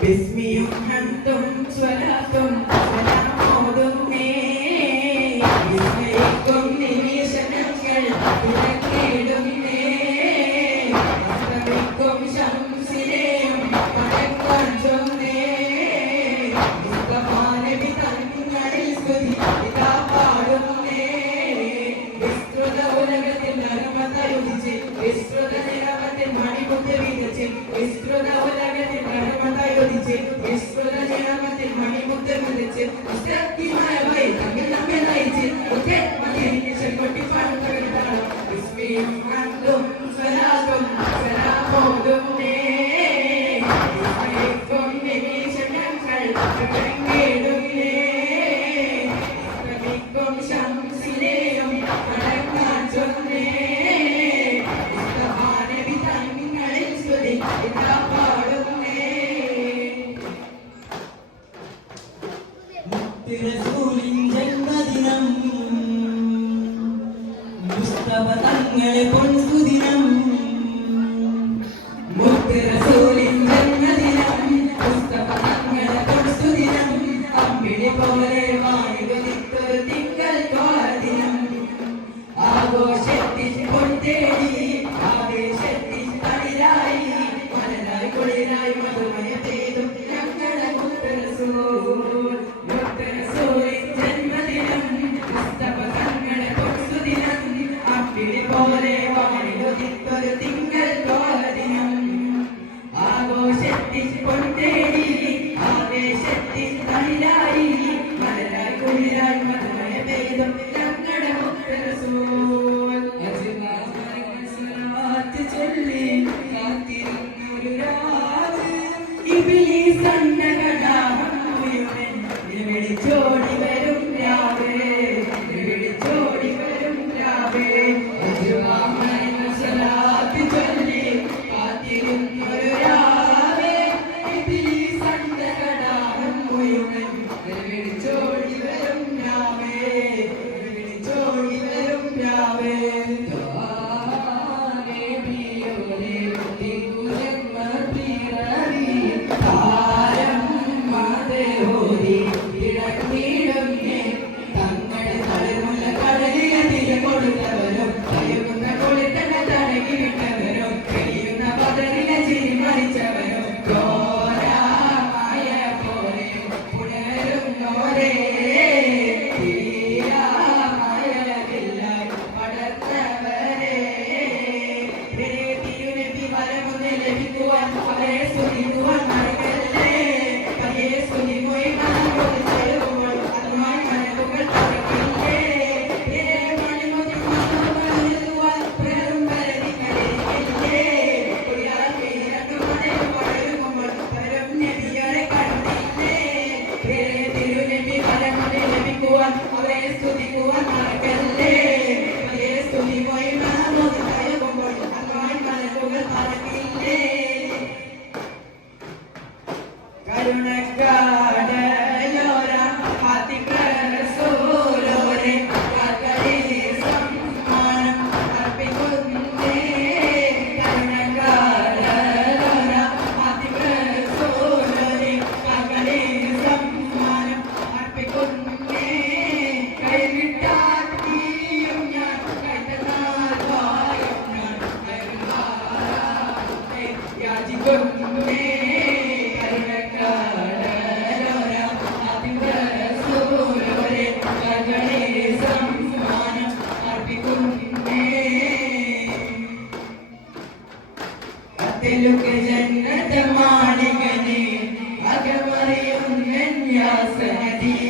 باسمي أنتم صلاتم سلامودم باسمكم നിമിഷങ്ങൾ തിരക്കിടുന്നേ അസ്തമിക്കും ശംസിനെയും പടക്കാൻ ചൊന്നേ മുസ്തഫാ നബി തങ്ങളിൽ സ്തുതി ഇതാ പാടുന്നേ വിസ്തൃത ഉലകത്തിൽ നർമ്മതയുദിച്ച് വിസ്തൃത നിറമത്തിൽ മണിമുത്ത് വിതച്ച് വിസ്തൃത ഉലകത്തിൽ നർമ്മതയുദിച്ച് വിസ്തൃത നിറമത്തിൽ മണിമുത്ത് വിതച്ച് ശക്തിമായ വൈ തമ്മിൽ നമ്മെ നയിച്ച് ഒറ്റ മതിയെ ചെങ്കൊട്ടി പാടുന്നവരാണ് വിസ്മയും അന്തും സ്വലാതും സ്വലാമോതും വിസ്മയിക്കും നിമിഷങ്ങൾ വിളങ്ങിടുന്നേ ശ്രമിക്കും ശംസിനെയും പടക്കാൻ ചൊന്നേ നബി തങ്ങളിൽ സ്തുതി ഇതാ പാടുന്നേ റസൂലിൻ ജന്മദിനം മുസ്തഫ തങ്ങളെ പൊൻസുദിനം റസൂലിൻ ജന്മദിനം മുസ്തഫ തങ്ങളെ പൊൻസുദിനം അമ്പിളി പോലെ വാണിവതിത്തൊരു തിങ്കൾ തോരദിനം ആഘോഷത്തിൽ പൊൻതേടി ആവേശത്തിൽ തളിരായി മലരായി കുളിരായി മധുമയ പെയ്തും ഞങ്ങളുടെ മുത്തറസൂൽ ജന്മദിനം മുസ്തഫ തങ്ങളെ പൊൻസുദിനം അമ്പിളി പോലെ വാണിവതിത്തൊരു തിങ്കൾ തോരദിനം ആഘോഷത്തിൽ പൊൻതേടി ആവേശത്തിൽ തളിരായി മലരായി കുളിരായി മധുമയ പെയ്തും ഞങ്ങളുടെ മുത്തറസൂൽ സ്വലാത്ത് ചൊല്ലി കാത്തിരുന്നൊരു രാവ് ഇബ്ലീസ് അണ്ടകടാഹം മുഴുവൻ വിളിച്ചോടി വരും രാവേ വിളിച്ചോടി വരും രാവേ സ്വലാത്ത് ചൊല്ലി കാത്തിരുന്നൊരു രാവേ ഇബ്ലീസ് അണ്ടകടാഹം മുഴുവൻ വിളിച്ചോടി വരും രാവേ വിളിച്ചോടി വരും രാവേ മരിച്ചവരും ഘോരമായ പോലെ പുണരും നോരേ യാ സനദി